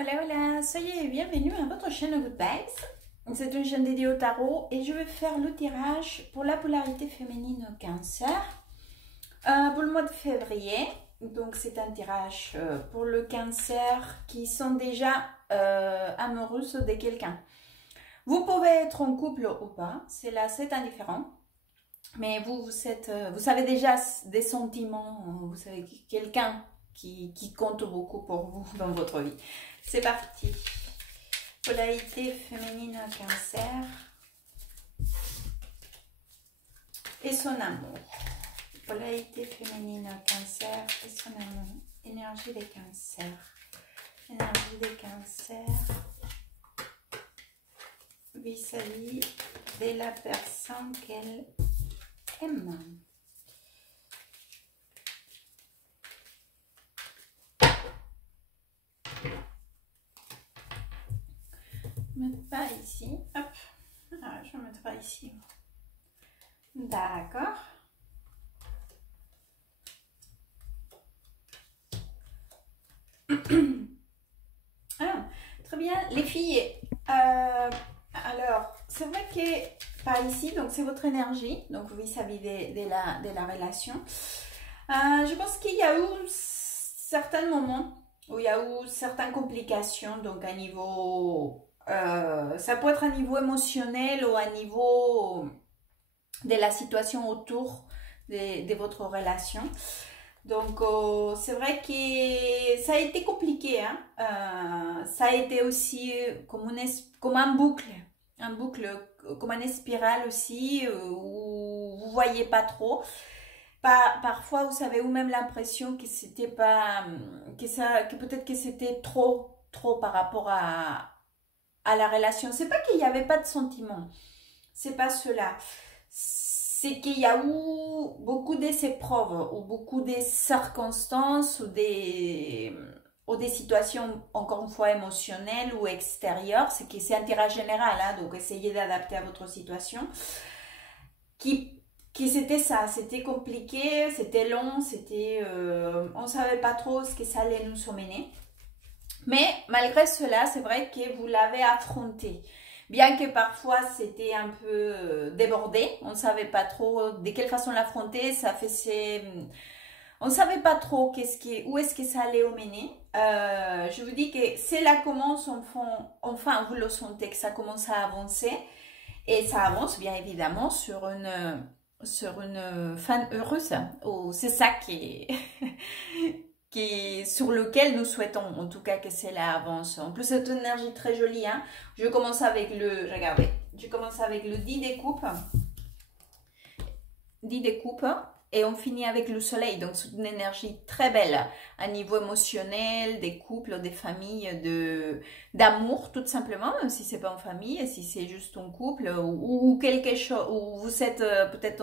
Hola, hola, soyez bienvenue à votre chaîne Good Vibes. C'est une chaîne dédiée au tarot et je vais faire le tirage pour la polarité féminine au cancer pour le mois de février. Donc c'est un tirage pour le cancer qui sont déjà amoureux de quelqu'un. Vous pouvez être en couple ou pas, c'est indifférent. Mais vous savez déjà des sentiments, vous savez quelqu'un qui compte beaucoup pour vous dans votre vie. C'est parti. Polarité féminine cancer et son amour. Polarité féminine cancer et son amour. Énergie des cancers. Énergie des cancers vis-à-vis de la personne qu'elle aime. Mettre pas ici. Hop. Ah, je vais mettre pas ici. D'accord. Ah, très bien. Les filles, alors, c'est vrai que par ici, donc c'est votre énergie, donc vis-à-vis de la relation. Je pense qu'il y a eu certains moments où il y a eu certaines complications, donc à niveau, ça peut être à niveau émotionnel ou à niveau de la situation autour de votre relation. Donc, c'est vrai que ça a été compliqué. Hein? Ça a été aussi comme un boucle, comme une spirale aussi, où vous voyez pas trop. Parfois, vous savez, ou même l'impression que c'était pas, que peut-être que c'était trop par rapport à la relation. C'est pas qu'il n'y avait pas de sentiments, c'est pas cela. C'est qu'il y a eu beaucoup d'épreuves ou beaucoup de circonstances ou des situations, encore une fois, émotionnelles ou extérieures. C'est que c'est un tirage général, hein, donc essayez d'adapter à votre situation. Qui c'était ça, c'était compliqué, c'était long, on ne savait pas trop ce que ça allait nous emmener. Mais malgré cela, c'est vrai que vous l'avez affronté. Bien que parfois c'était un peu débordé, on ne savait pas trop de quelle façon l'affronter, on ne savait pas trop où est-ce que ça allait mener. Je vous dis que c'est là commence, enfin vous le sentez que ça commence à avancer. Et ça avance bien évidemment sur une fin heureuse. Oh, c'est ça sur lequel nous souhaitons en tout cas que cela avance. En plus, c'est une énergie très jolie. Hein. Je commence avec le 10 des coupes. 10 des coupes. Et on finit avec le soleil. Donc, c'est une énergie très belle à niveau émotionnel, des couples, des familles, d'amour, tout simplement. Même si c'est pas en famille, si c'est juste en couple ou quelque chose, ou vous êtes peut-être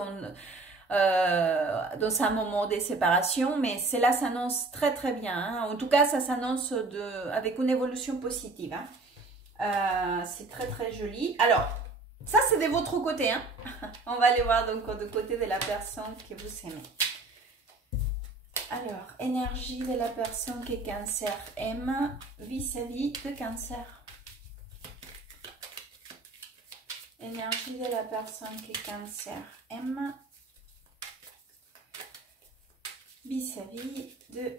dans un moment de séparation, mais cela s'annonce très très bien. Hein. En tout cas, ça s'annonce avec une évolution positive. Hein. C'est très très joli. Alors, ça c'est de votre côté. Hein. On va aller voir donc du côté de la personne que vous aimez. Alors, énergie de la personne que Cancer aime vis-à-vis de Cancer. Énergie de la personne que Cancer aime vis-à-vis de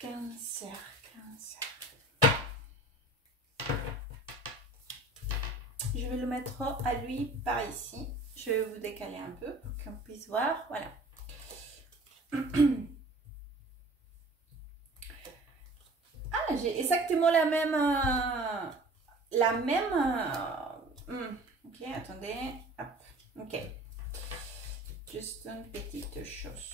Cancer. Je vais le mettre à lui par ici. Je vais vous décaler un peu pour qu'on puisse voir. Voilà. Ah, j'ai exactement la même. Ok, attendez. Hop. Ok. Juste une petite chose.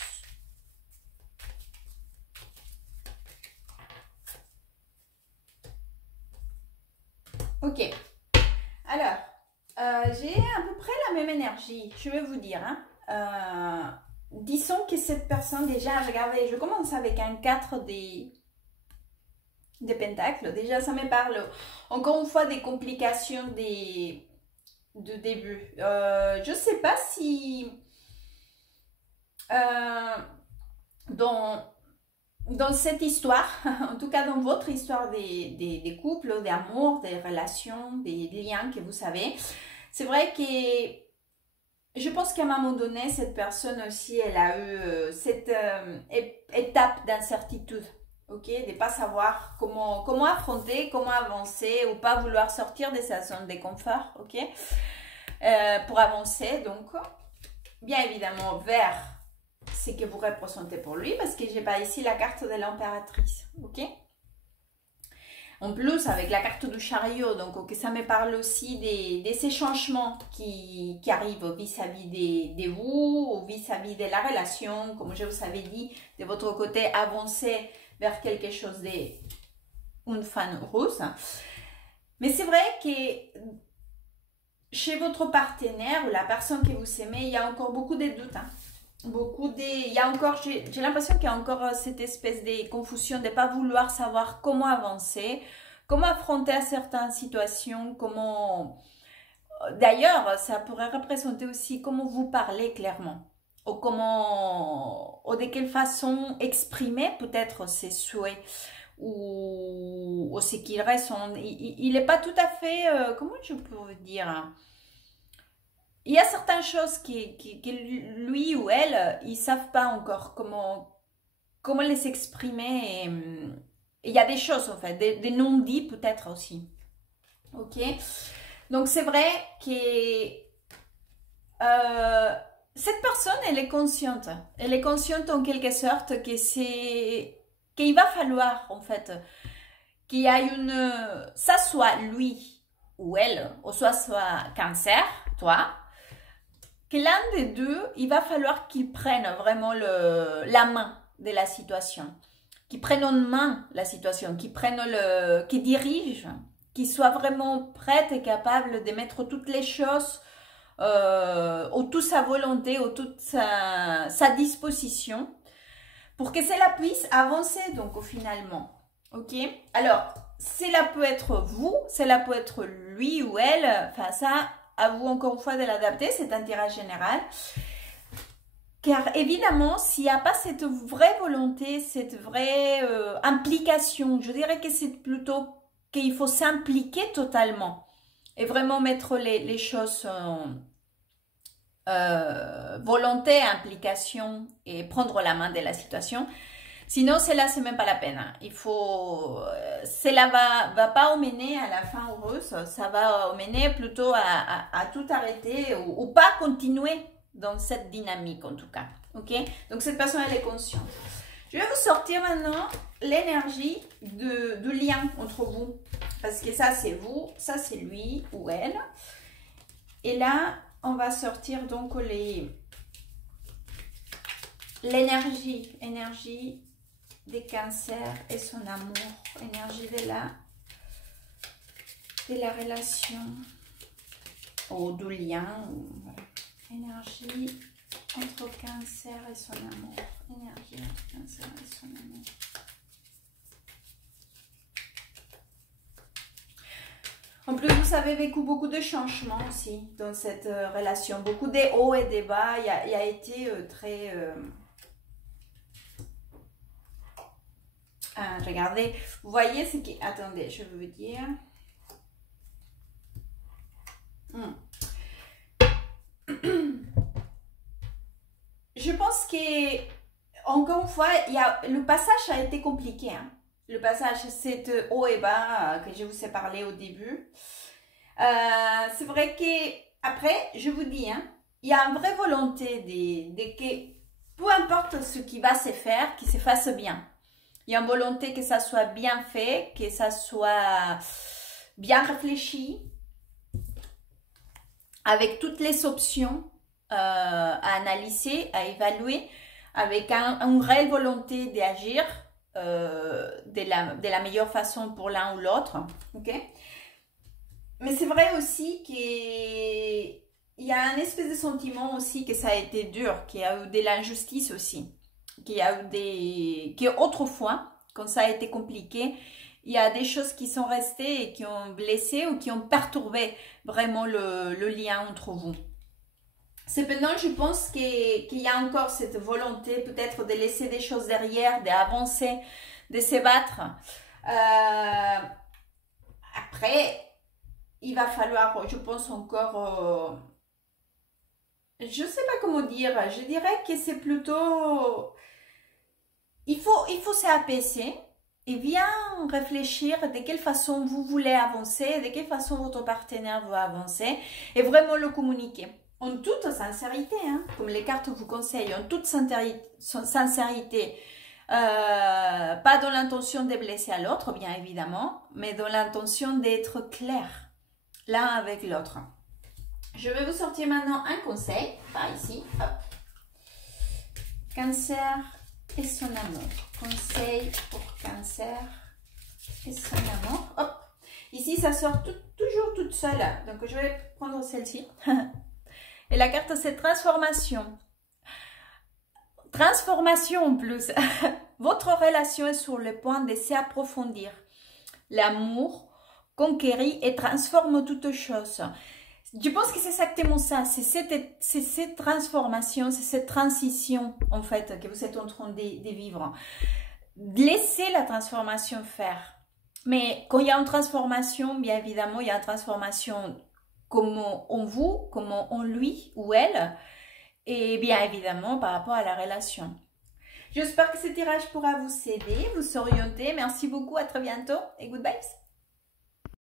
Ok. Alors, j'ai à peu près la même énergie, je vais vous dire. Hein. Disons que cette personne, déjà, regardez, je commence avec un 4 des pentacles. Déjà, ça me parle encore une fois des complications de début. Je ne sais pas si dans dans cette histoire, en tout cas dans votre histoire des couples, des amours, des relations, des liens que vous savez, c'est vrai que je pense qu'à un moment donné, cette personne aussi, elle a eu cette étape d'incertitude, ok, de ne pas savoir comment affronter, comment avancer ou pas vouloir sortir de sa zone de confort, ok, pour avancer, donc, bien évidemment, vers ce que vous représentez pour lui, parce que j'ai pas ici la carte de l'impératrice, ok. En plus, avec la carte du chariot, donc ok, ça me parle aussi de ces changements qui arrivent vis-à-vis de vous, ou vis-à-vis de la relation, comme je vous avais dit, de votre côté, avancer vers quelque chose d'une fin heureuse. Mais c'est vrai que chez votre partenaire ou la personne que vous aimez, il y a encore beaucoup de doutes. Il y a encore, j'ai l'impression qu'il y a encore cette espèce de confusion de ne pas vouloir savoir comment avancer, comment affronter à certaines situations, comment... D'ailleurs, ça pourrait représenter aussi comment vous parlez clairement, ou ou de quelle façon exprimer peut-être ses souhaits, ou ce qu'il ressent. Il n'est pas tout à fait, comment je peux dire... Il y a certaines choses que lui ou elle, ils ne savent pas encore comment les exprimer. Et il y a des choses, en fait, des non-dits peut-être aussi. Ok. Donc, c'est vrai que cette personne, elle est consciente. Elle est consciente en quelque sorte qu'il va falloir, en fait, qu'il y ait ça soit lui ou elle, ou soit Cancer, toi, que l'un des deux, il va falloir qu'il prenne vraiment la main de la situation, qu'il prenne en main la situation, qu'il dirige, qu'il soit vraiment prêt et capable de mettre toutes les choses ou toute sa volonté, ou toute sa disposition pour que cela puisse avancer donc finalement. Ok. Alors, cela peut être vous, cela peut être lui ou elle, enfin ça... À vous encore une fois de l'adapter, cet intérêt général. Car évidemment, s'il n'y a pas cette vraie volonté, cette vraie implication, je dirais que c'est plutôt qu'il faut s'impliquer totalement et vraiment mettre les choses volonté, implication et prendre la main de la situation. Sinon, cela, c'est même pas la peine. Il faut, cela va pas amener à la fin heureuse. Ça va amener plutôt à tout arrêter ou pas continuer dans cette dynamique en tout cas. Ok. Donc cette personne elle est consciente. Je vais vous sortir maintenant l'énergie du lien entre vous, parce que ça c'est vous, ça c'est lui ou elle. Et là, on va sortir donc l'énergie des cancers et son amour, énergie de la relation ou du lien, voilà. Énergie entre Cancer et son amour, énergie entre Cancer et son amour. En plus, vous avez vécu beaucoup de changements aussi dans cette relation, beaucoup de hauts et des bas. Il a été très... regardez, vous voyez ce qui... Attendez, je veux dire... Je pense que, encore une fois, le passage a été compliqué. Hein. Le passage, c'est haut et bas que je vous ai parlé au début. C'est vrai que, après, je vous dis, hein, il y a une vraie volonté de que, peu importe ce qui va se faire, qu'il se fasse bien. Il y a une volonté que ça soit bien fait, que ça soit bien réfléchi, avec toutes les options à analyser, à évaluer, avec une réelle volonté d'agir de la meilleure façon pour l'un ou l'autre. Okay? Mais c'est vrai aussi qu'il y a un espèce de sentiment aussi que ça a été dur, qu'il y a eu de l'injustice aussi. Qu'il y a eu autrefois, quand ça a été compliqué, il y a des choses qui sont restées et qui ont blessé ou qui ont perturbé vraiment le lien entre vous. Cependant, je pense qu'il y a encore cette volonté peut-être de laisser des choses derrière, d'avancer, de se battre. Après, il va falloir, je pense encore, je ne sais pas comment dire, je dirais que c'est plutôt, il faut s'apaiser et bien réfléchir de quelle façon vous voulez avancer, de quelle façon votre partenaire veut avancer et vraiment le communiquer. En toute sincérité, hein, comme les cartes vous conseillent, en toute sincérité, pas dans l'intention de blesser à l'autre, bien évidemment, mais dans l'intention d'être clair l'un avec l'autre. Je vais vous sortir maintenant un conseil, par ici, hop. Cancer et son amour. Conseil pour Cancer et son amour. Hop. Ici, ça sort toujours toute seule, donc je vais prendre celle-ci. Et la carte, c'est transformation. Transformation en plus. Votre relation est sur le point de s'approfondir. L'amour conquérit et transforme toutes choses. Je pense que c'est exactement ça. C'est cette transformation, c'est cette transition, en fait, que vous êtes en train de vivre. Laissez la transformation faire. Mais quand il y a une transformation, bien évidemment, il y a une transformation comme en vous, comme en lui ou elle, et bien évidemment par rapport à la relation. J'espère que ce tirage pourra vous aider, vous orienter. Merci beaucoup, à très bientôt et good vibes.